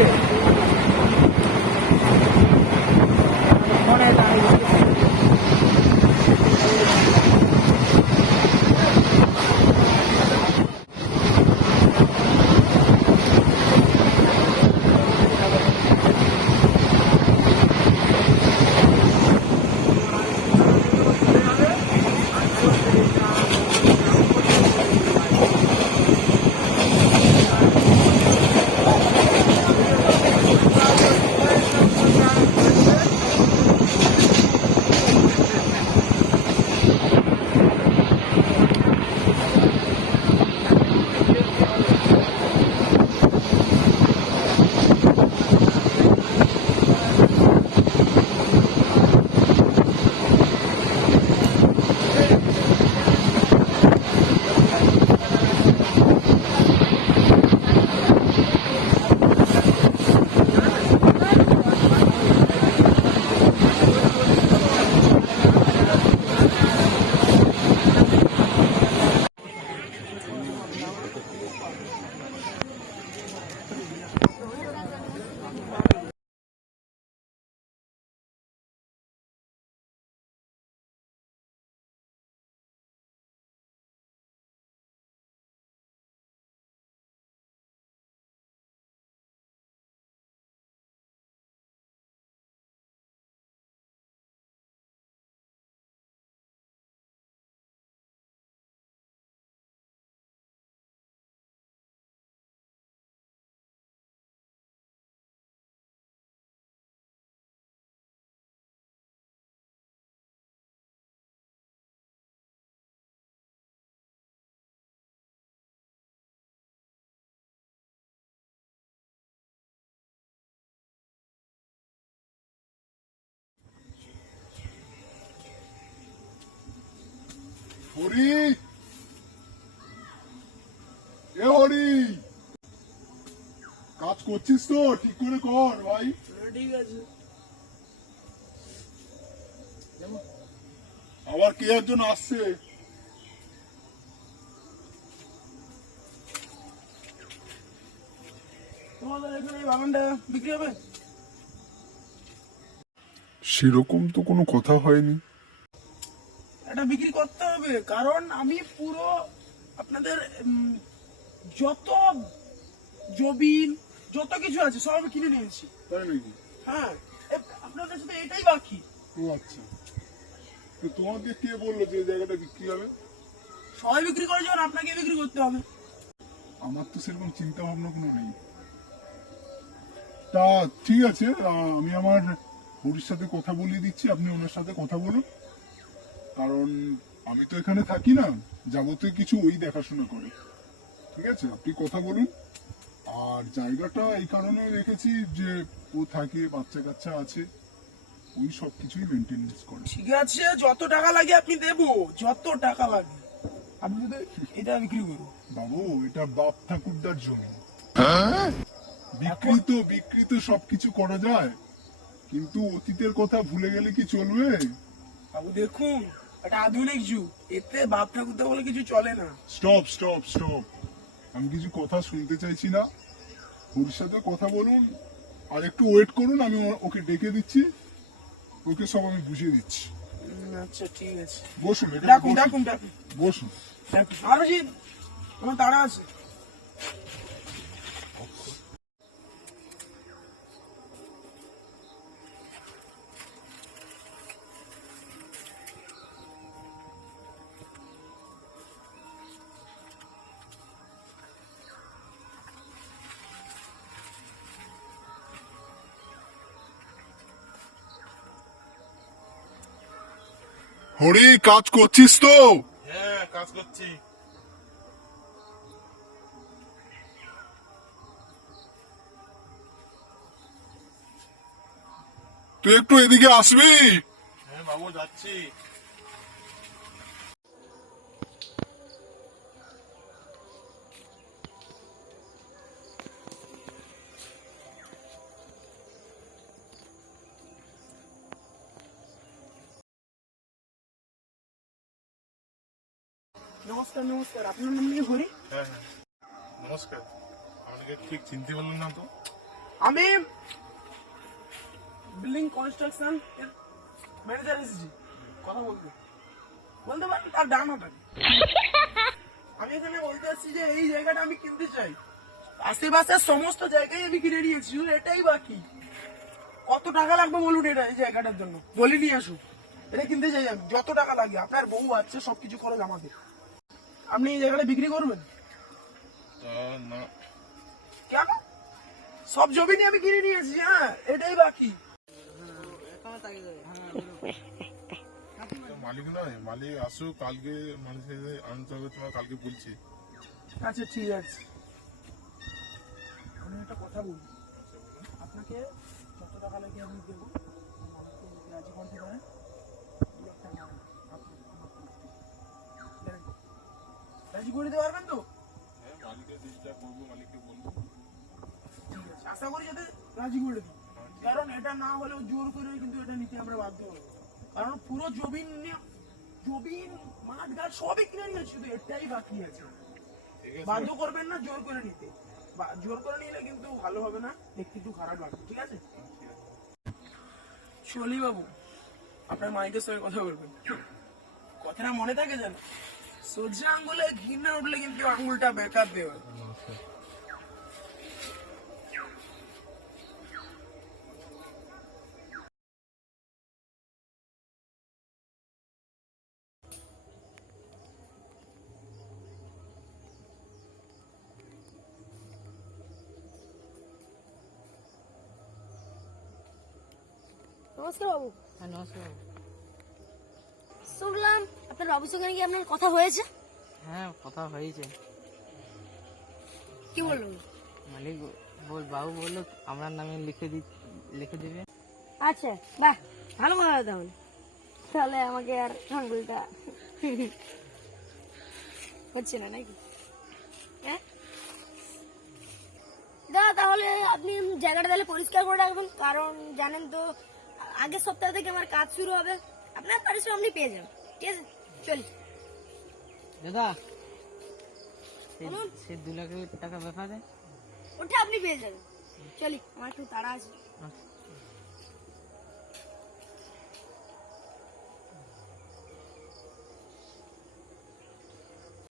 আছে মনে নাই। হরি, এ হরি, কাজ করছিস তো? ঠিক করে কর ভাই। ঠিক আছে। আবার কে একজন আসছে। তোমাদের এখানে এই বাগানটা বিক্রি হবে? সেরকম তো কোনো কথা হয়নি। এটা বিক্রি করতে হবে, কারণ আমি পুরো আপনাদের যত জবিন যত কিছু আছে সব আমি কিনে নিয়েছি। তাই নাকি? হ্যাঁ, আপনাদের সাথে এটাই বাকি। ও আচ্ছা, তো তোমাকে কে বললো যে এই জায়গাটা বিক্রি হবে? সবাই বিক্রি করে যখন আপনাকে বিক্রি করতে হবে। আমার তো সেরকম চিন্তা ভাবনা কোনো নেই। তা ঠিক আছে, আমি আমার হরির সাথে কথা বলিয়ে দিচ্ছি, আপনি ওনার সাথে কথা বলুন। কারণ আমি তো এখানে থাকি না, যাবতীয় কিছু ওই দেখাশোনা করে। ঠিক আছে, আপনি কথা বলুন। আর জায়গাটা এই কারণে রেখেছি যে ও থাকে, বাচ্চা কাচ্চা আছে, ওই সব কিছুই মেনটেনেন্স করে। ঠিক আছে, যত টাকা লাগে আপনি দেবো, যত টাকা লাগে আপনি যদি এটা বিক্রি করুন। বাবু, এটা বাপ ঠাকুরদার জন্য। বিক্রি তো সবকিছু করা যায়, কিন্তু অতীতের কথা ভুলে গেলে কি চলবে? বাবু দেখুন, এটা আধুনিক যুগ, এতে বাপ ঠাকুরদা বলে কিছু চলে না। স্টপ স্টপ স্টপ, আমি কিছু কথা শুনতে চাইছি না। ওর সাথে কথা বলুন, আর একটু ওয়েট করুন, আমি ওকে ডেকে দিচ্ছি, ওকে সব আমি বুঝিয়ে দিচ্ছি। আচ্ছা ঠিক আছে, বসুন, ডাকুন ডাকুন ডাকুন বসুন। ডাকুন। আরো জি, আমার তাড়া আছে। হরি, কাজ করছিস তো? হ্যাঁ, কাজ করছি। তুই একটু এদিকে আসবি? হ্যাঁ বাবু, যাচ্ছি। নমস্কার নমস্কার, আপনার নাম কি হরি? হ্যাঁ হ্যাঁ, নমস্কার। আমাকে ঠিক চিনতে পারলেন না তো? আমি বিল্ডিং কনস্ট্রাকশন এর ম্যানেজার এসেছি কথা বলতে বলতে পারেন তার ডান হাত আমি। আমি এখানে বলতে আসছি যে এই জায়গাটা আমি কিনতে চাই, আশেপাশের সমস্ত জায়গায় আমি কিনে নিয়েছি, শুধু এটাই বাকি। কত টাকা লাগবে বলুন এটা এই জায়গাটার জন্য, বলে নিয়ে আসুন। এটা কিনতে চাই আমি, যত টাকা লাগে, আপনার বউ আছে, সবকিছু খরচ আমাদের। আপনি এই জায়গাটা বিক্রি করবেন? না, কেন? সব জমি নিয়ে আমি কিনে নিয়েছি, হ্যাঁ এটাই বাকি। তো মালিক নয়, মালিক আসুক কালকে, মানুষের আনতে হবে, তোমার কালকে বলছি। আচ্ছা ঠিক আছে, আমি একটা কথা বলি, আপনাকে যত টাকা লাগে আমি দেবো, আমাকে রাজি করতে পারেন। 2 লাখ টাকা guarantee। রাজি করে দিতে পারবেন তো? হ্যাঁ, মালিকের চেষ্টা করবো, মালিককে বলবো। ঠিক আছে, আশা করি যাতে রাজি করে দিই, কারণ এটা না হলেও জোর করে কিন্তু এটা নিতে আমরা বাধ্য হবো। কারণ পুরো জমিন মাঠ ঘাট সবই কিনে নিয়েছি, শুধু এটাই বাকি আছে। ঠিক আছে, বাধ্য করবেন না জোর করে নিতে, জোর করে নিলে কিন্তু ভালো হবে না, দেখতে একটু খারাপ লাগবে। ঠিক আছে চলি বাবু, আপনার মাইকের সঙ্গে কথা বলবেন, কথাটা মনে থাকে যেন। সোজা আঙ্গুলে ঘি না উঠলে কিন্তু আঙ্গুলটা বেকার দেবে। নমস্কার বাবু। হ্যাঁ নমস্কার বাবু। শুনলাম আপনার বাবুর সঙ্গে নাকি আপনার কথা হয়েছে, হ্যাঁ কথা হয়েছে। কি বললো? মালিক বাবু বললো আমার নামে লিখে দেবে। আচ্ছা বাহ, ভালো কথা তাহলে। তাহলে আমাকে আর আঙ্গুলটা হচ্ছে না নাকি? হ্যাঁ দাদা, তাহলে আপনি জায়গাটা তাহলে পরিষ্কার করে রাখবেন, কারণ জানেন তো আগের সপ্তাহ থেকে আমার কাজ শুরু হবে। আপনার পারিশ্রমিক আপনি পেয়ে যাবেন। ঠিক আছে চলি। দাদা বলুন। সে 2 লাখ টাকা ব্যাপারে ওটা আপনি পেয়ে যাবেন। চলি, আমার একটু তাড়া আছে। আচ্ছা।